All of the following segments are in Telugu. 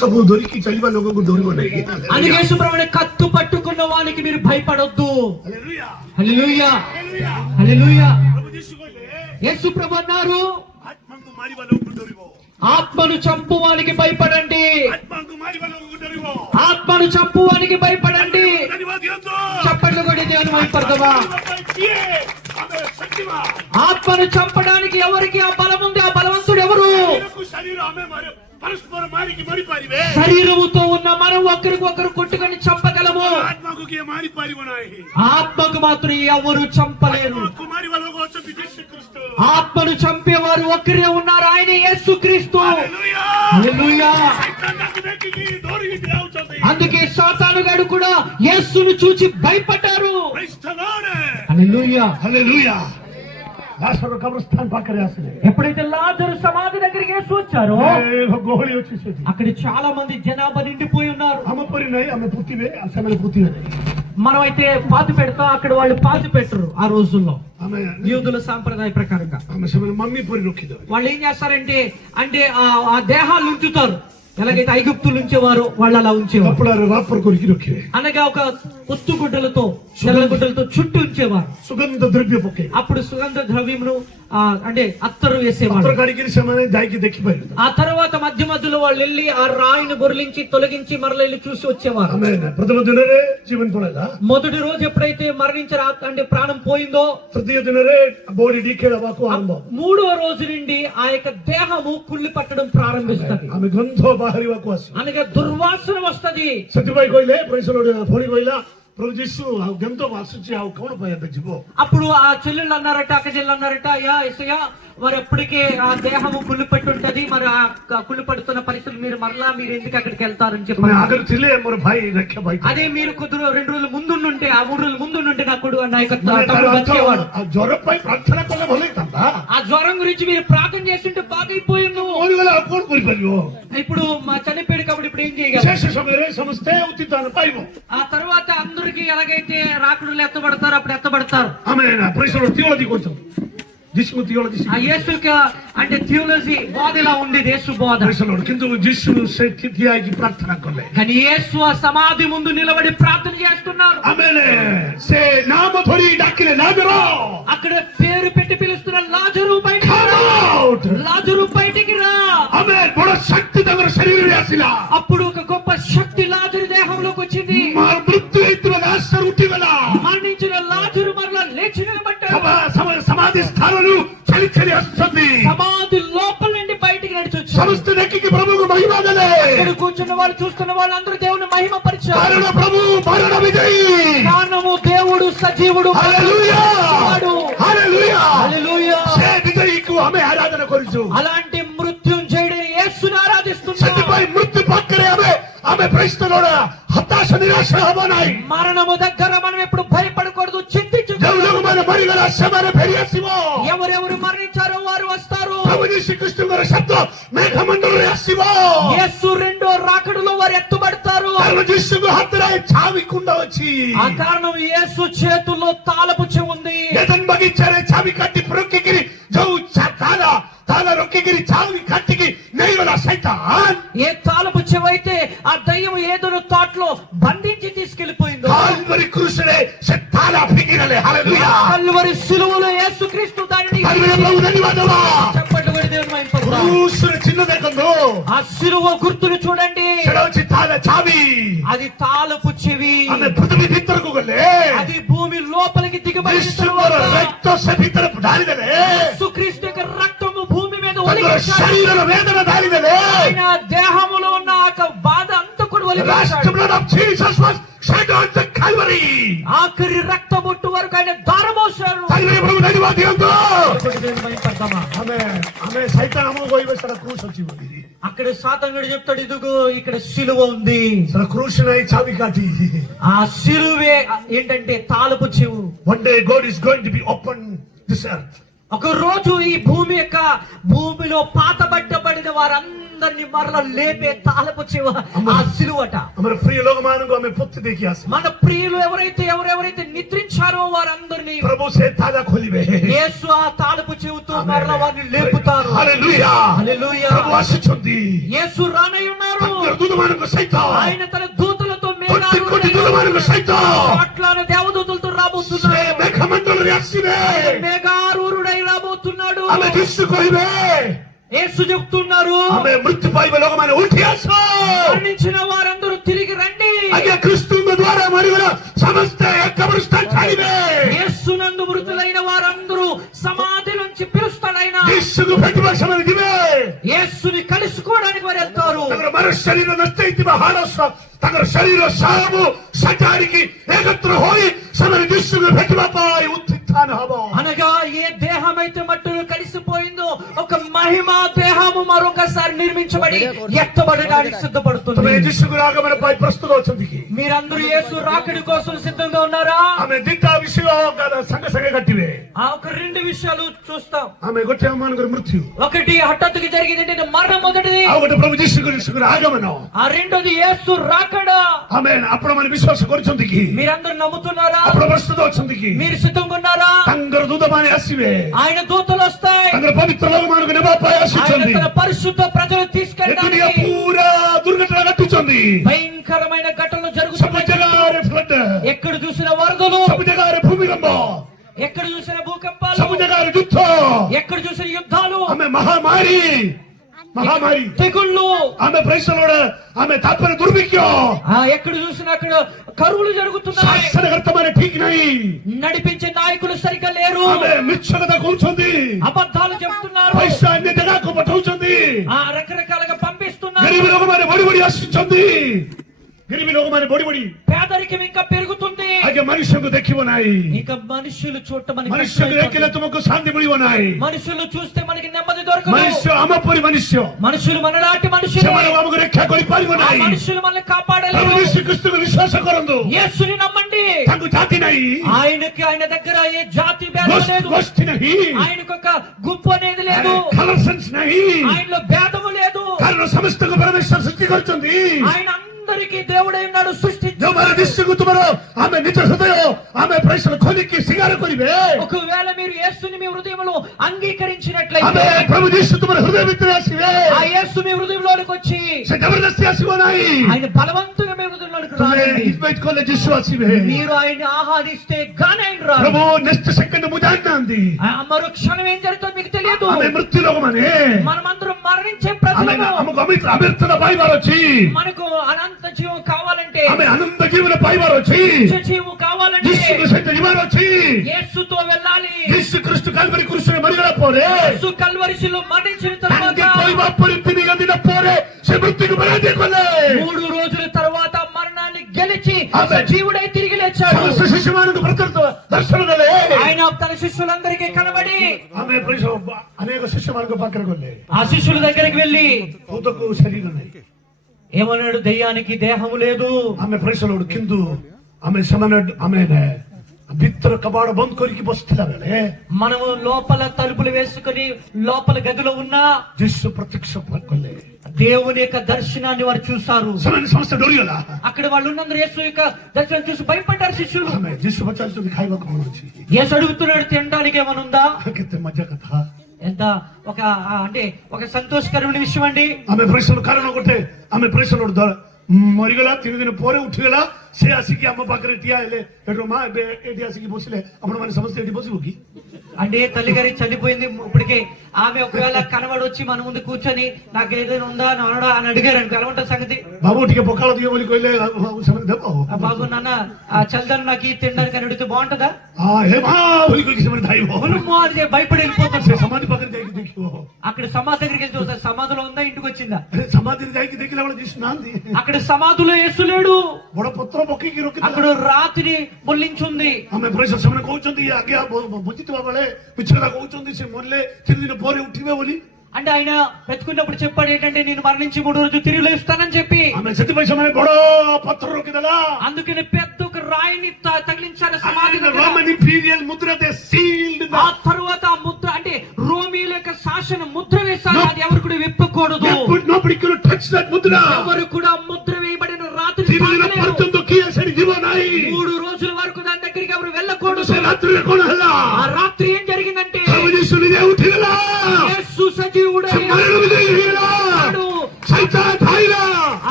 ସବୁ ଧରିକି ଚାଲିବା ଲୋକଙ୍କୁ ଡରିବ ନାହିଁ। అందుకే యేసు ప్రభువుని కత్తు పట్టుకున్న వానికి మీరు భయపడొద్దు. హల్లెలూయా హల్లెలూయా హల్లెలూయా హల్లెలూయా. ప్రభు యేసు କହିଲେ యేసు ప్రభు అన్నారు, ఆత్మకు మారిବା ଲୋକଙ୍କୁ ଡରିବ। ఆత్మను చంపువానికి భయపడండి. ఆత్మకు మారిବା ଲୋକଙ୍କୁ ଡରିବ। ఆత్మను చంపువానికి భయపడండి. ధన్యవాద దియంతో చప్పట్లు కొట్టి దేవుని మహిమపరచుదామా. ఆత్మను చంపడానికి ఎవరికి ఆ బలం ఉంది? ఆ బలవంతుడు ఎవరు? శరీరముతో ఉన్న మనం ఒకరికొకరు కొట్టుకొని చంపగలము. ఆత్మకు మాత్రం ఎవరు చంపలేరు. ఆత్మను చంపేవారు ఒక్కరే ఉన్నారు, ఆయన యేసుక్రీస్తు. హల్లెలూయా. అందుకే సాతానుగాడు కూడా యేసును చూచి భయపడ్డారు. హల్లెలూయా హల్లెలూయా. లాజరు కబ్రస్థాన్ పక్కనే ఆసనే. ఎప్పుడైతే లాజరు సమాధి దగ్గరికి యేసు వచ్చారో గోహళి వచ్చేసింది. అక్కడ చాలా మంది జనాభా నిండిపోయి ఉన్నారు. ఆమె పరినై ఆమె పుట్టివే ఆ సమయంలో పుట్టివే. మనం అయితే పాతి పెడతాం, అక్కడ వాళ్ళు పాతి పెట్టరు ఆ రోజుల్లో. ఆమె యూదుల సాంప్రదాయ ప్రకారంగా ఆమె సమయంలో మమ్మీ పరి రొక్కిద. వాళ్ళు ఏం చేస్తారంటే అంటే ఆ దేహాలు ఉంచుతారు. ఎలాగైతే ఐగుప్తులు ఉంచేవారు వాళ్ళు అలా ఉంచేవారు. అప్పుడు రాపర్ కొరికి రొక్కి అనగా ఒక పొత్తు గుడ్డలతో తెల్ల గుడ్డలతో చుట్టూ ఉంచేవారు. సుగంధ ద్రవ్య పొక్కే. అప్పుడు సుగంధ ద్రవ్యమును అంటే అత్తరు వేసేవారు. ఆ తర్వాత మధ్య మధ్యలో వాళ్ళు వెళ్ళి ఆ రాయిని బొర్లించి తొలగించి మరల వెళ్ళి చూసి వచ్చేవారు. మొదటి రోజు ఎప్పుడైతే మరణించారు అంటే ప్రాణం పోయిందో మూడో రోజు నుండి ఆ యొక్క దేహము కుళ్ళి పట్టడం ప్రారంభిస్తుంది. అనగా దుర్వాసన వస్తది. అప్పుడు ఆ చెల్లెళ్ళు అన్నారట, అక్క చెల్లెలు అన్నారట, అయ్యా ఎస్ఐయా మరి ఎప్పటికే ఆ దేహము కుళ్ళి పట్టి ఉంటది, మరి ఆ కుళ్ళి పడుతున్న పరిస్థితులు మీరు ఎందుకు అక్కడికి వెళ్తారని చెప్పారు. అదే మీరు కొద్ది 2 రోజులు ముందుంటే ఆ 3 రోజులు ముందుంటే నా బతికేవాడు. ఆ జ్వరం గురించి మీరు ప్రార్థన చేస్తుంటే బాగైపోయింది. ఇప్పుడు మా చనిపోయాడు కాబట్టి ఇప్పుడు ఏం చేయగలరు? ఆ తర్వాత అందరికి ఎలాగైతే రాకుడులు ఎత్తబడతారు అప్పుడు ఎత్తబడతారు. అంటే థియాలజీ బోధ ఇలా ఉంది, యేసు బోధ. కానీ యేసు ఆ సమాధి ముందు నిలబడి ప్రార్థన చేస్తున్నారు. అక్కడ పేరు పెట్టి పిలుస్తున్న లాజరు బయటికి రా, లాజరు బయటికి రా. అప్పుడు ఒక గొప్ప శక్తి లాజరు దేహంలోకి వచ్చింది. మరణించిన లాజరు మరలా లేచి నిలబడ్డాడు. సమాధి స్థానాలు చలి చలి వస్తుంది. సమాధి లోపల నుండి బయటికి నడిచి సమస్త వ్యక్తికి ప్రభువు మహిమ దలే. ఇక్కడ కూర్చున్న వాళ్ళు చూస్తున్న వాళ్ళందరూ దేవుని మహిమ పరిచారు. కారణ ప్రభు మరణ విజయి. కారణము దేవుడు సజీవుడు. హల్లెలూయా హల్లెలూయా హల్లెలూయా. సే విజయికు ఆమె ఆరాధన కొరుచు. అలాంటి మృత్యుంజయుడైన యేసుని ఆరాధిస్తున్నాం. సత్యపై మృత్యు పక్కనే ఆమె ప్రశ్నలోడ హతాశ నిరాశ హవనాయి. మరణము దగ్గర మనం ఎప్పుడు భయపడకూడదు, చింతించకూడదు. ఎవరెవరు మరణించారో వారు వస్తారు. యేసు రెండో రాకడలో వారు ఎత్తుబడతారు. ఆ కారణం యేసు చేతుల్లో తాళపు చెవి ఉంది. చావి కట్టి ప్రొక్కిగిరి తాళ రొక్కిగిరి చావి కట్టికి నెయ్యల సైతాన్. ఏ తాళపు చెవి అయితే ఆ దయ్యం ఏదో తోటలో బంధించి తీసుకెళ్లిపోయిందో. కల్వరి క్రూసులే తాళ ఫిగిరలే. హల్లెలూయా. కల్వరి సిలువలో యేసుక్రీస్తు దానిని చప్పట్లు కొట్టి దేవుని మహిమపరుద్దాం. క్రూసుల చిన్నదే కందో. ఆ సిలువ గుర్తును చూడండి. తాళ చావి అది తాళపు చెవి. ఆమె పృథివీ భితరకు గలే. అది భూమి లోపలికి దిగబడి యేసుక్రీస్తు యొక్క రక్తము భూమి మీద శరీర వేదన దానిదలే. ఆయన దేహములో ఉన్న బాధ అంతా కూడా ఆఖరి రక్తబొట్టు వరకు ఆయన దారమోశారు. అక్కడ సాతానుడు చెప్తాడు, ఇదిగో ఇక్కడ సిలువ ఉంది. చావి కాటి ఆ సిలువే ఏంటంటే తాళపు చెవు. One day God is going to be open this earth. ఒక రోజు ఈ భూమిలో పాతబట్టబడిన వారందరినీ మరలా లేపే తాళపు చెవ ఆ సిలువట. మన ప్రియులు ఎవరైతే నిద్రించారో వారందరినీ యేసు ఆ తాళపు చెవుతో మరలా వారిని లేపుతారు. హల్లెలూయా. హల్లెలూయా. యేసు రానై ఉన్నారు. దూతమానకు సైతం ఆయన తన దూతలతో కోటి దూతమానకు సైతం కోట్లాది దేవదూతలతో రాబోతున్నాడు. మేఘమండలం ଆସିବେ మేఘారూరుడై రాబోతున్నాడు. ଆମେ ଯୀଶୁ କହିବେ యేసు చెప్తున్నారు, ଆମେ ମୃତ୍ୟୁ ପାଇବା ଲୋକମାନେ ଉଠି ଆସ, మరణించిన వారందరూ తిరిగి రండి. ଆଜ୍ଞା କ୍ରିସ୍ତୁଙ୍କ ଦ୍ୱାରା ମରିଗଲା ସମସ୍ତେ କବରସ୍ଥାନ ଛାଡ଼ିବେ. యేసునందు మృతులైన వారందరూ సమాధి నుంచి పిలుస్తాడు ఆయన. ଯୀଶୁକୁ ଭେଟିବା ସେମାନେ ଯିବେ. యేసుని కలుసుకోవడానికి వారు వెళ్తారు. ତାଙ୍କର ମର ଶରୀର ନଷ୍ଟ ହେଇଥିବା ହାଡ଼ ତାଙ୍କର ଶରୀର ସବୁ ସଜାଡ଼ିକି ଏକତ୍ର ହୋଇ ସେମାନେ ଯୀଶୁକୁ ଭେଟିବା ପାଇଁ ଉତ୍ଥାନ ହବ. అనగా ఏ దేహం అయితే మట్టిలో కలిసిపోయిందో ఒక మహిమ దేహము మరొకసారి నిర్మించబడి ఎత్తబడడానికి సిద్ధపడుతుంది. ତମେ ଯୀଶୁଙ୍କ ଆଗମନ ପାଇଁ ପ୍ରସ୍ତୁତ ଅଛନ୍ତି କି? మీరందరూ యేసు రాకడి కోసం సిద్ధంగా ఉన్నారా? ଆମେ ଦିଟା ବିଷୟ ସାଙ୍ଗେ ସାଙ୍ଗେ କାଟିବେ. ఆ ఒక రెండు విషయాలు చూస్తాం. ଆମେ ଗୋଟେ ଆମମାନଙ୍କର మృత్యు, ఒకటి హఠాత్తుగా జరిగింది ఏంటంటే మరణం మొదటిది. ଆଉ ଗୋଟେ ପ୍ରଭୁ ଯୀଶୁଙ୍କର ଆଗମନ. ఆ రెండోది యేసు రాకడ. ଆମେ ଆପଣମାନେ ବିଶ୍ୱାସ କରୁଛନ୍ତି କି? మీరందరూ నమ్ముతున్నారా? ଆପଣ ପ୍ରସ୍ତୁତ ଅଛନ୍ତି କି? మీరు సిద్ధంగా ఉన్నారా? ତାଙ୍କର ଦୂତମାନେ ଆସିବେ, ఆయన దూతలు వస్తాయి. ତାଙ୍କର ପବିତ୍ର ଲୋକମାନଙ୍କୁ ନେବା ପାଇଁ ఆయన ଆସୁଛନ୍ତି. తన పరిశుద్ధ ప్రజలు ଏ ଦୁନିଆ తీసుకెళ్ళడానికి ପୁରା ଦୁର୍ଘଟଣା ଘଟୁଛନ୍ତି. భయంకరమైన ఘటనలు ସବୁ జరుగుతున్నాయి. ଜାଗାରେ flood, ఎక్కడ చూసిన వరదలు, ସବୁ ଜାଗାରେ ଭୂମିକମ୍ପ, ఎక్కడ చూసిన భూకంపాలు, ସବୁ ଜାଗାରେ ଯୁଦ୍ଧ, ఎక్కడ చూసిన యుద్ధాలు, ଆମେ ମହାମାରୀ తెగుళ్ళు, ଆମେ ପ୍ରେସର, ଆମେ ତାପରେ ଦୁର୍ଭିକ୍ଷ, ఎక్కడ చూసినా అక్కడ కరువులు జరుగుతున్నాయి. ଶାସନକର୍ତ୍ତା ମାନେ ଠିକ ନାହିଁ, నడిపించే నాయకులు సరిగ్గా లేరు. ଆମେ ମିଛ କଥା କହୁଛନ୍ତି, అబద్ధాలు చెప్తున్నారు. ପଇସା ଅନ୍ୟ ଜାଗାକୁ ପଠାଉଛନ୍ତି, రకరకాలుగా పంపిస్తున్నారు. ଗରିବ ଲୋକମାନେ ବଢି ବଢି ଆସୁଛନ୍ତି, ଗରିବ ଲୋକମାନେ ବଢି ବଢି పేదరికం ఇంకా పెరుగుతుంది. ଆଜ୍ଞା మనుష్ୟକୁ ଦେଖିବ ନାହିଁ, ఇంకా మనుషులు చూడటం మనకి మనుష్ୟକୁ ଦେଖିଲେ ତୁମକୁ ଶାନ୍ତି ମିଳିବ ନାହିଁ. మనుషులు చూస్తే మనకి నెమ్మది దొరకదు. ମନୁଷ୍ୟ ଆମ ପରି ମନୁଷ୍ୟ, మనుషులు మనలాంటి మనుషులు. ସେମାନେ ଆମକୁ ରକ୍ଷା କରିପାରିବ ఆ ନାହିଁ. మనుషులు మనల్ని కాపాడలేరు. ପ୍ରଭୁ ଯୀଶୁ ଖ୍ରୀଷ୍ଟକୁ ବିଶ୍ୱାସ କରନ୍ତୁ, యేసుని నమ్మండి. ତାଙ୍କୁ ଜାତି ନାହିଁ, ఆయన దగ్గర ఏ జాతి భేదం లేదు. ଗୋଷ୍ଠୀ ନାହିଁ, ఆయనకు ఒక గుంపు అనేది లేదు. କଲର ସେନ୍ସ ନାହିଁ, ఆయనలో భేదము లేదు. କାରଣ ସମସ୍ତଙ୍କୁ ପରମେଶ୍ୱର ସୃଷ୍ଟି କରିଛନ୍ତି. ఆయన అందరికీ దేవుడై ఉన్నాడు, సృష్టించాడు. ଯୋଉମାନେ ଯୀଶୁକୁ ତୁମର ଆମେ ନିଜ ହୃଦୟ ଆମେ ପ୍ରେସର ଖୋଲିକି ସ୍ୱୀକାର କରିବେ, ఒకవేళ మీరు యేసుని మీ హృదయంలో ଆମେ అంగీకరించినట్లయితే ପ୍ରଭୁ ଯୀଶୁ ତୁମର ହୃଦୟ ଭିତରେ ଆସିବେ. ఆ యేసు మీ హృదయంలోనికి వచ్చి ସେ ଜବରଦସ୍ତି ଆସିବ ନାହିଁ, ఆయన బలవంతంగా మీ హృదయంలోనికి ତୁମେ రాదండి. ଇନଭାଇଟ୍ କଲେ ଯୀଶୁ ଆସିବେ. మీరు ఆయన ఆహ్వానిస్తే గానే ఆయన రాడు. ପ୍ରଭୁ నెక్స్ట్ సెకండ్ ମୁଁ ଜାଣିନାହାନ୍ତି, మరో క్షణం ఏం జరుగుతుందో మీకు తెలియదు. ଆମେ మృତ୍ୟୁ ଲୋକମାନେ మనమందరం మరణించే ଆମେ ప్రజలు. ଆମକୁ అమృతన ପାଇବାର ଅଛି, మనకు అనంత జీవం కావాలంటే, ଆମେ ଆନନ୍ଦ ଜୀବନ ପାଇବାର ଅଛି, నిత్య జీవం కావాలంటే ଯୀଶୁଙ୍କ ସହିତ ଯିବାର ଅଛି. యేసుతో వెళ్ళాలి. ଯୀଶୁ ଖ୍ରୀଷ୍ଟ କାଲଭାରୀ କ୍ରୁଶରେ ମରିଗଲା ପରେ, యేసు కల్వరిశిలో మరణించిన తర్వాత ତାଙ୍କେ କହିବା ପରେ 3 ଦିନ ପରେ ସେ మృత్యుକୁ పరాజయ କଲେ. 3 రోజుల తర్వాత మరణాన్ని గెలిచి ఆమేన్. జీవుడై తిరిగి లేచాడు. ସମସ୍ତ ଶିଶୁମାନଙ୍କୁ ଦର୍ଶନ ଦେଲେ. ఆయన తన శిష్యులందరికీ కనబడి ଆମେ ଅନେକ ଶିଶୁମାନଙ୍କ ପାଖରେ ଗଲେ, ఆ శిష్యుల దగ్గరికి వెళ్ళి ଭୂତକୁ ଶରୀର ନାହିଁ, ఏమన్నాడు? దెయ్యానికి దేహము లేదు. ଆମେ ପ୍ରେସର କିନ୍ତୁ ଆମେ ସେମାନେ ଆମେ ଭିତର କବାଟ ବନ୍ଦ କରିକି ବସିଥିଲା ବେଳେ మనము లోపల తలుపులు వేసుకుని లోపల గదిలో ఉన్నా ଯୀଶୁ ପ୍ରତ୍ୟକ୍ଷ କଲେ. దేవుని యొక్క దర్శనాన్ని వారు చూశారు. ସେମାନେ ସମସ୍ତେ ଡରିଗଲା. అక్కడ వాళ్ళు ఉన్నందరూ యేసు యొక్క దర్శనం చూసి భయపడ్డారు శిష్యులు. ଆମେ ଯୀଶୁ ପଚାରୁଛନ୍ତି ଖାଇବା କଣ ଅଛି, యేసు అడుగుతున్నాడు, తినడానికి ఏమైనా ఉందా? କେତେ ମଜା କଥା. ఎంత ఒక అంటే ఒక సంతోషకరమైన విషయం అండి. ଆମେ ପ୍ରେସର କାରଣ ଗୋଟେ ଆମେ ପ୍ରେସର ମରିଗଲା 3 ଦିନ ପରେ ଉଠିଗଲା, ସେ ଆସିକି ଆମ ପାଖରେ ଠିଆ ହେଲେ, ଏଠୁ ମା ଏବେ ଏଠି ଆସିକି ବସିଲେ, ଆପଣ ମାନେ ସମସ୍ତେ ଏଠି ବସିବୁ କି? అంటే తల్లి గారి చనిపోయింది ఇప్పటికే. ఆమె ఒకవేళ కనబడి వచ్చి మన ముందు కూర్చొని నాకు ఏదైనా ఉందా అని అనడా అని అడిగారు అనుకో, ఎలా ఉంటుంది సంగతి? ବାବୁ ଟିକେ ପଖାଳ ଦିଅ ବୋଲି କହିଲେ ସେମାନେ ଦେବ. బాబు నాన్న ఆ చల్దని నాకు ఈ తినడానికి అని అడిగితే బాగుంటుందా? ହେ ମା ବୋଲି କହିକି ସେମାନେ ଧାଇବ. ఉలుము అని భయపడి వెళ్ళిపోతాం. ସେ ସମାଧି ପାଖରେ ଯାଇକି ଦେଖିବ, అక్కడ సమాధి దగ్గరికి వెళ్ళి చూస్తారు, సమాధిలో ఉందా ఇంటికి వచ్చిందా? ସମାଧିରେ ଯାଇକି ଦେଖିଲା ବେଳେ ଯୀଶୁ ନାହାନ୍ତି. అక్కడ సమాధిలో యేసు లేడు. ବଡ ପତ୍ର ପକେଇକି అక్కడ ରଖିଥିଲା. రాత్రి బొల్లించుంది. ଆମେ ପ୍ରେସର ସେମାନେ କହୁଛନ୍ତି ଆଜ୍ଞା ବୁଝିଥିବା ବେଳେ ମିଛ କଥା କହୁଛନ୍ତି, ସେ ମରିଲେ 3 ଦିନ ପରେ ଉଠିବେ ବୋଲି. అంటే ఆయన బ్రతుకున్నప్పుడు చెప్పాడు ఏంటంటే నేను మరణించి 3 రోజులు తిరిగి లేస్తానని చెప్పి. ଆମେ ସେଥିପାଇଁ ସେମାନେ ବଡ ପତ୍ର ରଖିଦେଲା. అందుకని పెద్ద ఒక రాయిని తగిలించారు సమాధి దగ్గర. Roman imperial Mudra they sealed. ఆ తర్వాత ఆ ముద్ర అంటే రోమీల యొక్క శాసన ముద్ర వేశారు. అది ఎవరు కూడా విప్పకూడదు. nobody could touch that mudra. ఎవరు కూడా ముద్ర వేయబడిన రాత్రి 3 ଦିନ ପର୍ଯ୍ୟନ୍ତ କିଏ ସେଠି ଯିବ ନାହିଁ. 3 రోజుల వరకు దాని దగ్గరికి ఎవరు వెళ్ళకూడదు. ସେ ରାତ୍ରିରେ କଣ ହେଲା? ఆ రాత్రి ఏం జరిగిందంటే ପ୍ରଭୁ ଯୀଶୁ ନିଜେ ଉଠିଗଲା. యేసు సజీవుడై ସେ ମରଣ ବିଜୟୀ ହେଇଗଲା. ఉన్నాడు. ସୈତାନ ଧାଇଲା.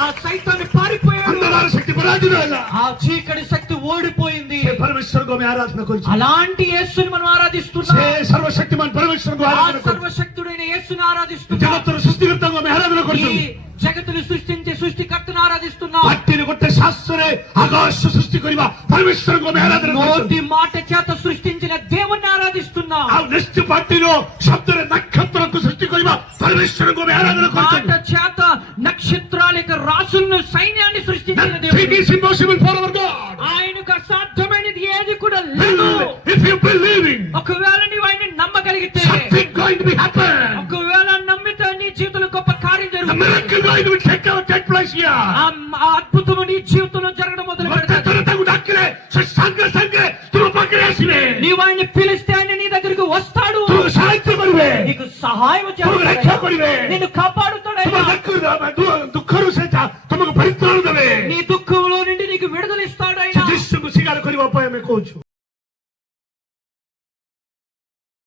ఆ సైతాను ପରାଜିତ ହେଲା ఆ చీకటి శక్తి ఓడిపోయింది. ସେ ପରମେଶ୍ୱରଙ୍କୁ ଆମେ ଆରାଧନା କରୁଛୁ అలాంటి యేసుని మనం ఆరాధిస్తున్నాం. ସେ సర్వశక్తిମାନ పరమేశ్వରଙ୍କୁ ఆ ఆరాధన କରୁଛୁ సర్వశక్తుడైన యేసుని ఆరాధిస్తున్నాం. జగత్తର సృష్టికర్తଙ୍କୁ ଆମେ ఆరాధన ఈ କରୁଛୁ జగత్తుని సృష్టించే సృష్టికర్తను ఆరాధిస్తున్నాం. ପାଟିରେ ଗୋଟେ ଶାସ୍ତ୍ରରେ ଆକାଶ ସୃଷ୍ଟି କରିବା ପରମେଶ୍ୱରଙ୍କୁ ଆମେ ଆରାଧନା କରୁଛୁ నోటి మాట చేత సృష్టించిన దేవుణ్ణి ఆరాధిస్తున్నాం. ଆଉ ନିଶ୍ଚୟ ପାଟିର ଶବ୍ଦରେ నక్షత్ରକୁ సృష్టి କରିବା పరమేଶ୍ୱରଙ୍କୁ ଆମେ ఆరాధన మాట କରୁଛୁ చేత నక్షత్రాల యొక్క రాసులను సైన్యాన్ని సృష్టించిన Nothing దేవుడు. is impossible for our God. ఆయనకు అసాధ్యమైనది ఏది కూడా లేదు. If you believing, ఒకవేళ నీవు ఆయన్ని నమ్మగలిగితే, something going to be happen. ఒకవేళ నమ్మితే నీ జీవితంలో గొప్ప కార్యం The జరుగుతుంది. miracle going to take place here. ఆ అద్భుతము నీ జీవితంలో జరగడం మొదలు ಮತ್ತೆ పెడతాది. ತರ ತಾವು ಡಾಕ್ರೆ ಸಂಘ ಸಂಘ ತುಮ ಪಕ್ಕರೆ ಆಸಿವೆ నీవు ఆయన్ని పిలిస్తే ఆయన నీ దగ్గరికి వస్తాడు. ತುಮ ಸಹಾಯ ಮಾಡಿವೆ నీకు సహాయం ತುಮ ರಕ್ಷಾ చేస్తాడు. ಕೊಡಿವೆ నిన్ను కాపాడుతాడు ತುಮ ఆయన. ದುಃಖರು ಸಹಿತ ತುಮకు ಪರಿತ್ರಾಣ ದೇವೆ నీ దుఃఖంలో నుండి నీకు విడుదల ఇస్తాడు ఆయన. ಯೇಸುକୁ ಸ್ವೀಕಾರ କରିବା ପାଇଁ ଆମେ କହୁଛୁ